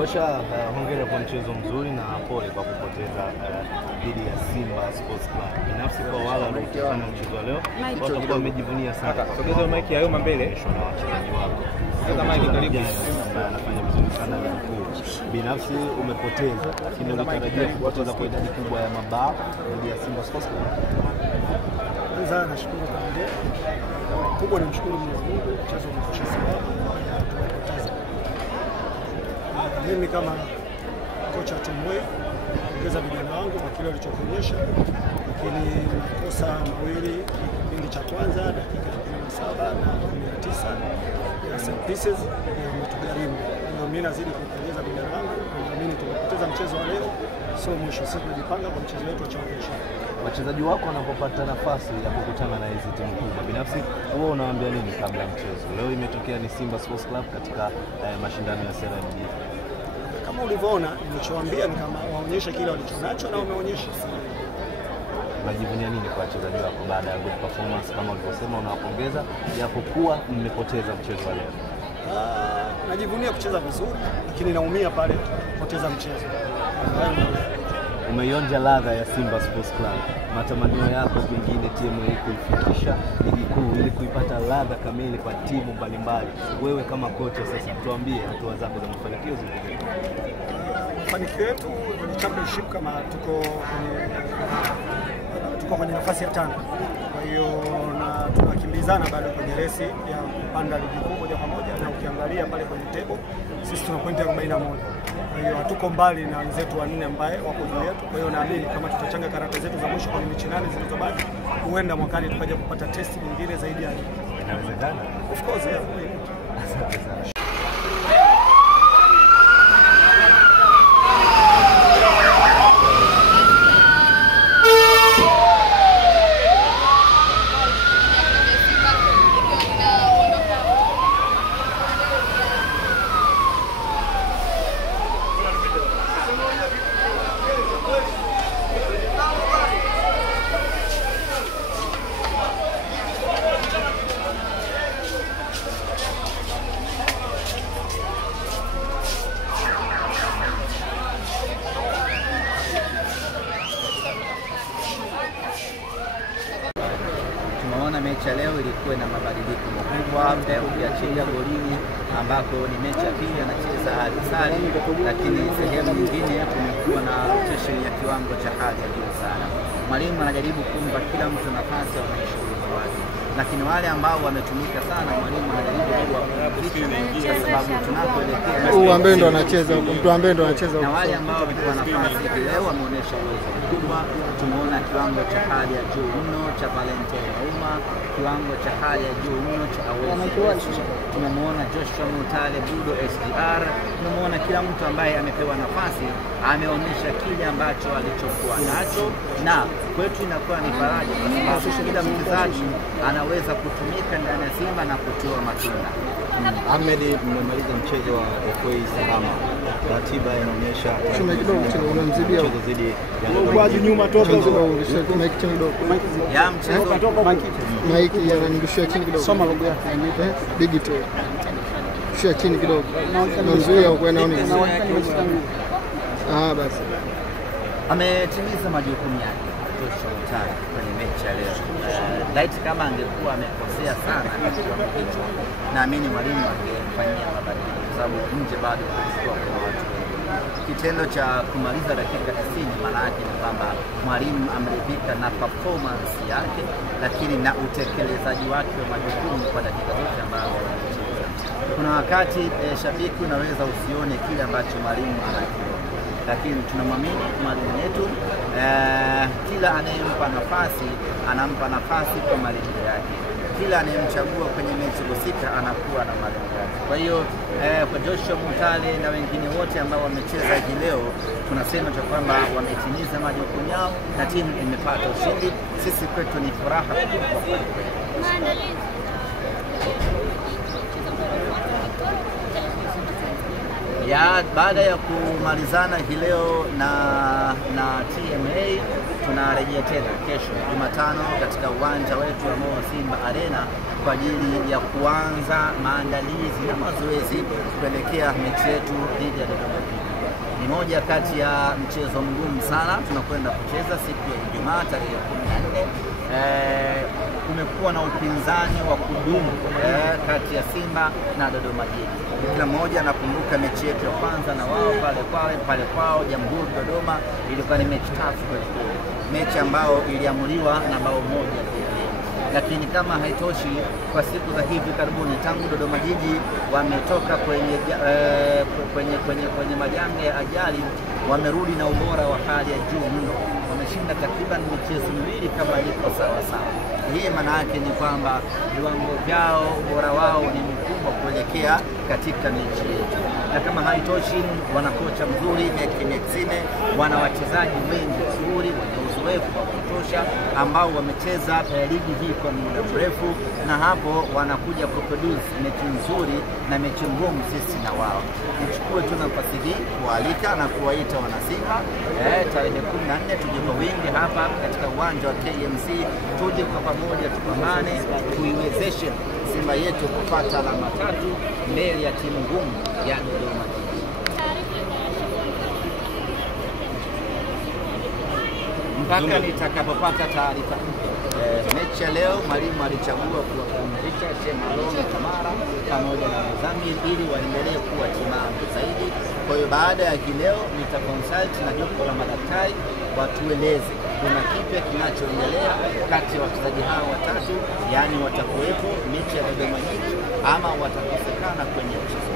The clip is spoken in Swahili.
Kocha, hongera kwa mchezo mzuri na pole kwa kupoteza dhidi ya Simba Sports Club. Binafsi kwa wale waliotazama mchezo wa leo, watakuwa wamejivunia sana. Sogeza mic yao mbele na wachezaji wako. Sogeza mic karibu. Anafanya vizuri sana mkuu. Binafsi umepoteza, lakini ulitarajia kupoteza kwa idadi kubwa ya mabao dhidi ya Simba Sports Club. Kwanza nashukuru kwa ndio. Kubwa ni mshukuru Mwenyezi Mungu, mchezo umekwisha salama. Mimi kama kocha wa timu hii ongeza vijana wangu kwa kile walichoonyesha, lakini makosa mawili kipindi cha kwanza dakika 17 na 19 ya set pieces yametugharimu. Mimi nazidi kuongeza vijana wangu, naamini tumepoteza mchezo wa leo, so mwisho siku tunajipanga kwa mchezo wetu wa championship. Wachezaji wako wanapopata nafasi ya kukutana na hizi timu kubwa, binafsi wewe unawaambia nini kabla ya mchezo? Leo imetokea ni Simba Sports Club katika mashindano ya CRMB. Kama ulivyoona, nilichowaambia ni kama waonyeshe kile walichonacho na wameonyesha. Unajivunia nini kwa wachezaji wako baada ya good performance kama ulivyosema, unawapongeza japokuwa mmepoteza mchezo wa leo? Najivunia kucheza vizuri, lakini naumia pale kupoteza mchezo. Umeionja ladha ya Simba Sports Club. Matamanio yako pengine timu hii kuifikisha ligi kuu ili kuipata ladha kamili kwa timu mbalimbali. Wewe kama kocha sasa tuambie hatua zako za mafanikio zipi? Mafanikio yetu kwenye championship kama tuko kwenye nafasi ya 5. Kwa hiyo tunakimbizana bado kwenye resi ya kupanda ligi kuu moja kwa moja, na ukiangalia pale kwenye table sisi tuna pointi 41. Kwa hiyo hatuko mbali na wenzetu wanne ambaye wako juu yetu. Kwa hiyo naamini kama tutachanga karata zetu za mwisho kwenye mechi 8 zilizobaki, huenda mwakani tukaja kupata test nyingine zaidi ya hii. Inawezekana? Of course, yeah. Asante sana. Tumeona mechi ya leo ilikuwa na mabadiliko makubwa, ukiachilia golini ambako ni mechi ya pili anacheza Alisali, lakini sehemu nyingine kumekuwa na rotation ya kiwango cha hali ya juu sana. Mwalimu anajaribu kumpa kila mtu nafasi ya kuonyesha uwezo wake, lakini wale ambao wametumika sana mwalimu anajaribu kuwapumzisha, kwa sababu tunapoelekea ambaye ndo anacheza huko, mtu ambaye ndo anacheza huko, na wale ambao wamepewa nafasi leo wameonyesha uwezo mkubwa. Tumeona kiwango cha hali ya juu mno cha Valentine Auma, kiwango cha hali ya juu mno cha Awezi. Tumemuona Joshua Mutale Budo SDR. Tumemuona kila mtu ambaye amepewa nafasi ameonyesha kile ambacho alichokuwa nacho, na kwetu inakuwa ni faraja kwa sababu kila mchezaji anaweza kutumika ndani ya Simba na kutoa matunda. Ahmed, mmemaliza mchezo wa FA salama. Ratiba inaonyesha unamzidia mchezo zidi kwa nyuma toka ya mchezo Mike yananigushia chini kidogo. Soma logo yake digital. Shia chini kidogo. Nazuia huko naona. Basi. Ametimiza majukumu yake Joshua Mutale kwenye mechi ya leo. Light kama angekuwa amekosea sana katika hicho, naamini mwalimu angefanyia mabadiliko kwa sababu nje bado kulikuwa kuna watu wengi. Kitendo cha kumaliza dakika 90 maana yake ni kwamba mwalimu ameridhika na performance yake, lakini na utekelezaji wake wa majukumu kwa dakika zote ambazo anacheza. Kuna wakati shabiki unaweza usione kile ambacho mwalimu anakiona, lakini tunamwamini mwalimu wetu. Kila anayempa nafasi anampa nafasi kwa malengo yake, kila anayemchagua kwenye mechi husika anakuwa na malengo yake. Kwa hiyo kwa Joshua Mutale na wengine wote ambao wamecheza hivi leo, tunasema cha kwamba wametimiza majukumu yao na timu imepata ushindi. Sisi kwetu ni furaha kubwa. Baada ya kumalizana hii leo na TMA, tunarejea tena kesho Jumatano katika uwanja wetu wa Mo Simba Arena kwa ajili ya kuanza maandalizi na mazoezi kuelekea mechi yetu dhidi ya Dodoma Jiji. Ni moja kati ya mchezo mgumu sana tunakwenda kucheza siku ya Ijumaa tarehe 14. Kumekuwa na upinzani wa kudumu kati ya Simba na Dodoma Jiji. Kila mmoja anakumbuka mechi yetu ya kwanza na wao pale kwao Jamhuri Dodoma, ilikuwa ni mechi tafu kweli, mechi ambayo iliamuliwa na bao moja. Lakini kama haitoshi, kwa siku za hivi karibuni tangu Dodoma Jiji wametoka kwenye majanga ya ajali, wamerudi na ubora wa hali ya juu mno. Wameshinda takriban michezo miwili kama liko sawa sawa. Hii maana yake ni kwamba viwango vyao, ubora wao ni mkubwa kuelekea katika mechi yetu. Na kama haitoshi, wana kocha mzuri Maxime, wana wachezaji wengi wazuri wenye uzoefu wa kutosha ambao wamecheza ligi hii kwa muda mrefu, na hapo wanakuja kuproduce mechi nzuri na mechi ngumu sisi na wao. Nichukue tu nafasi hii kualika na kuwaita wanasimba tarehe 14 tuje kwa wingi hapa katika uwanja wa KMC, tuje kwa pamoja tupambane, tuiwezeshe Simba yetu kupata alama 3 mbele ya timu ngumu ya Dodoma Jiji. Mpaka nitakapopata taarifa. Mechi ya leo mwalimu alichagua kuwapumzisha Shemalon Kamara pamoja na Mzamil ili waendelee kuwa timamu zaidi. Kwa hiyo baada ya kileo nitaconsult na jopo la madaktari watueleze kuna kipya kinachoendelea kati ya wachezaji hao watatu, yani watakuwepo mechi ya Dodoma Jiji ama watakosekana kwenye mchezo.